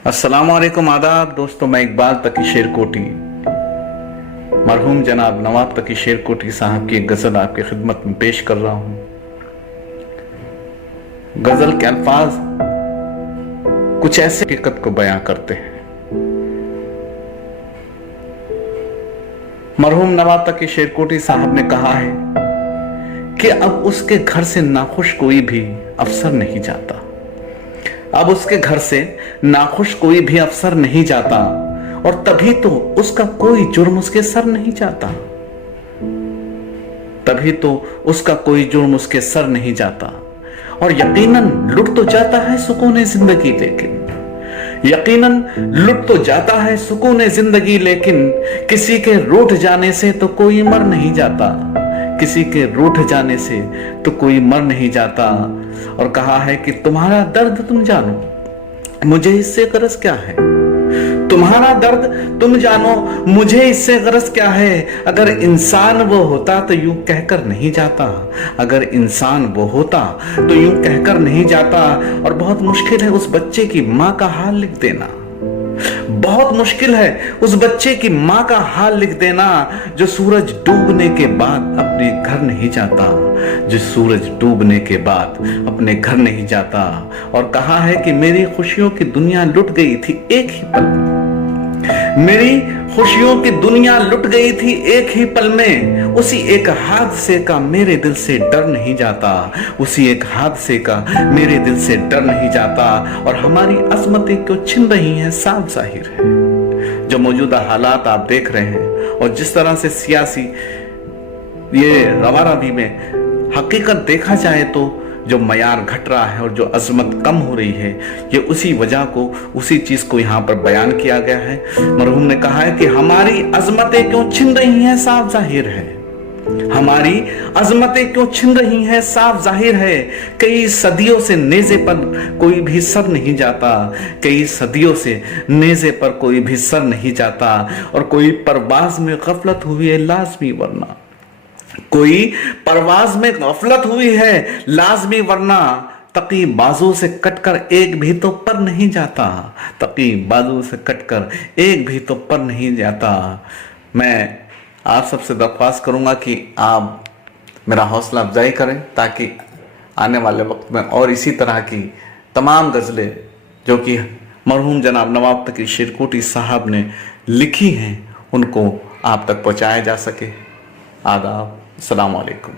अस्सलाम वालेकुम, आदाब दोस्तों। मैं इकबाल तकी शेरकोटी, मरहूम जनाब नवाब तकी शेरकोटी साहब की एक गजल आपकी खिदमत में पेश कर रहा हूं। गजल के अल्फाज कुछ ऐसे हकीकत को बयां करते हैं। मरहूम नवाब तकी शेरकोटी साहब ने कहा है कि अब उसके घर से नाखुश कोई भी अफसर नहीं जाता। अब उसके घर से नाखुश कोई भी अफसर नहीं जाता, और तभी तो उसका कोई जुर्म उसके सर नहीं जाता। तभी तो उसका कोई जुर्म उसके सर नहीं जाता। और यकीनन लुट तो जाता है सुकून जिंदगी, लेकिन यकीनन लुट तो जाता है सुकून जिंदगी, लेकिन किसी के रूठ जाने से तो कोई मर नहीं जाता। किसी के रूठ जाने से तो कोई मर नहीं जाता। और कहा है कि तुम्हारा दर्द तुम जानो, मुझे इससे गरज क्या है। तुम्हारा दर्द तुम जानो, मुझे इससे गरज क्या है। अगर इंसान वो होता तो यूं कहकर नहीं जाता। अगर इंसान वो होता तो यूं कहकर नहीं जाता। और बहुत मुश्किल है उस बच्चे की माँ का हाल लिख देना। बहुत मुश्किल है उस बच्चे की माँ का हाल लिख देना, जो सूरज डूबने के बाद अपने घर नहीं जाता। जो सूरज डूबने के बाद अपने घर नहीं जाता। और कहा है कि मेरी खुशियों की दुनिया लुट गई थी एक ही पल में। मेरी खुशियों की दुनिया लुट गई थी एक ही पल में। उसी एक हादसे का मेरे दिल से डर नहीं जाता। उसी एक हादसे का मेरे दिल से डर नहीं जाता। और हमारी अजमतें क्यों छिन रही हैं, साफ जाहिर है। जो मौजूदा हालात आप देख रहे हैं और जिस तरह से सियासी ये रवारवी में हकीकत देखा जाए तो जो मयार घट रहा है और जो अजमत कम हो रही है, ये उसी वजह को, उसी चीज को यहाँ पर बयान किया गया है। मरहूम ने कहा है कि हमारी अजमतें क्यों छिन रही हैं, साफ जाहिर है। हमारी अजमतें क्यों छिन रही हैं, साफ जाहिर है। कई सदियों से नेज़े पर कोई भी सर नहीं जाता। कई सदियों से नेज़े पर कोई भी सर नहीं जाता। और कोई परवाज में गफलत हुई है लाजमी, वरना कोई परवाज में गफलत हुई है लाजमी, वरना तकी बाजू से कटकर एक भी तो पर नहीं जाता। तकी बाजू से कटकर एक भी तो पर नहीं जाता। मैं आप सबसे दरख्वास्त करूंगा कि आप मेरा हौसला अफजाई करें, ताकि आने वाले वक्त में और इसी तरह की तमाम गज़लें जो कि मरहूम जनाब नवाब तकी शेरकोटी साहब ने लिखी हैं, उनको आप तक पहुंचाया जा सके। आदाब, अस्सलाम वालेकुम।